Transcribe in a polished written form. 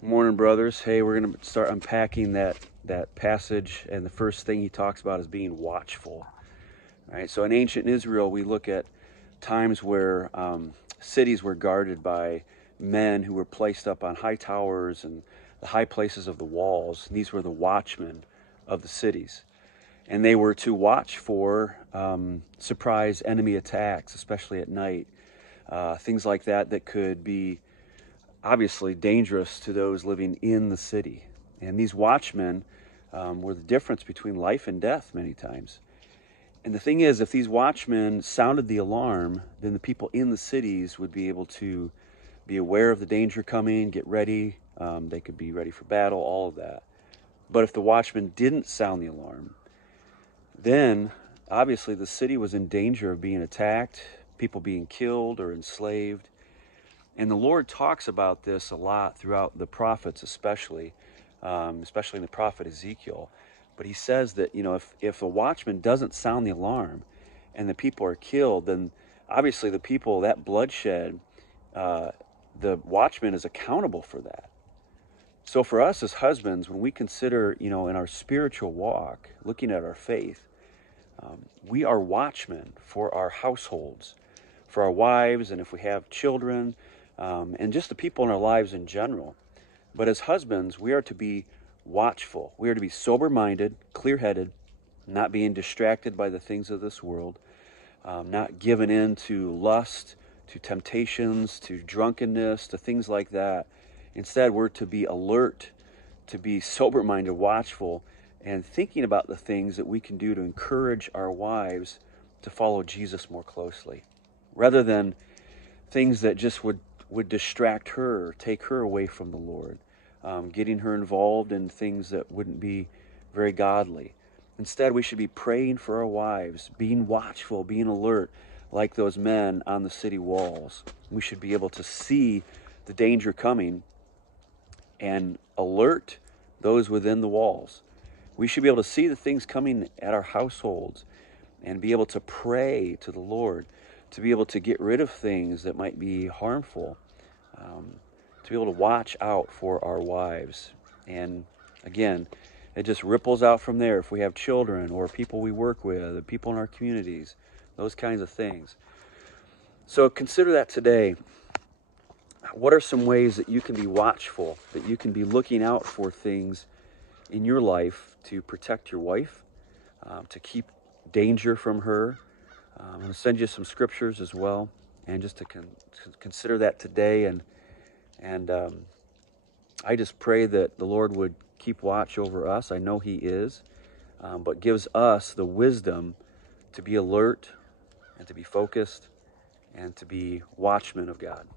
Morning, brothers. Hey, we're going to start unpacking that passage, and the first thing he talks about is being watchful. All right. So in ancient Israel, we look at times where cities were guarded by men who were placed up on high towers and the high places of the walls. These were the watchmen of the cities, and they were to watch for surprise enemy attacks, especially at night. Things like that could be obviously dangerous to those living in the city. And these watchmen were the difference between life and death many times. And the thing is, if these watchmen sounded the alarm, then the people in the cities would be able to be aware of the danger coming, get ready. They could be ready for battle, all of that. But if the watchmen didn't sound the alarm, then obviously the city was in danger of being attacked, people being killed or enslaved. And the Lord talks about this a lot throughout the prophets, especially in the prophet Ezekiel. But he says that, if a watchman doesn't sound the alarm and the people are killed, then obviously the people, that bloodshed, the watchman is accountable for that. So for us as husbands, when we consider, in our spiritual walk, looking at our faith, we are watchmen for our households, for our wives, and if we have children, and just the people in our lives in general. But as husbands, we are to be watchful. We are to be sober-minded, clear-headed, not being distracted by the things of this world, not given in to lust, to temptations, to drunkenness, to things like that. Instead, we're to be alert, to be sober-minded, watchful, and thinking about the things that we can do to encourage our wives to follow Jesus more closely, rather than things that just would distract her, take her away from the Lord, getting her involved in things that wouldn't be very godly. Instead, we should be praying for our wives, being watchful, being alert, like those men on the city walls. We should be able to see the danger coming and alert those within the walls. We should be able to see the things coming at our households and be able to pray to the Lord, to be able to get rid of things that might be harmful, to be able to watch out for our wives. And again, it just ripples out from there if we have children or people we work with, people in our communities, those kinds of things. So consider that today. What are some ways that you can be watchful, that you can be looking out for things in your life to protect your wife, to keep danger from her? I'm going to send you some scriptures as well, and just to consider that today. And I just pray that the Lord would keep watch over us. I know He is, but gives us the wisdom to be alert and to be focused and to be watchmen of God.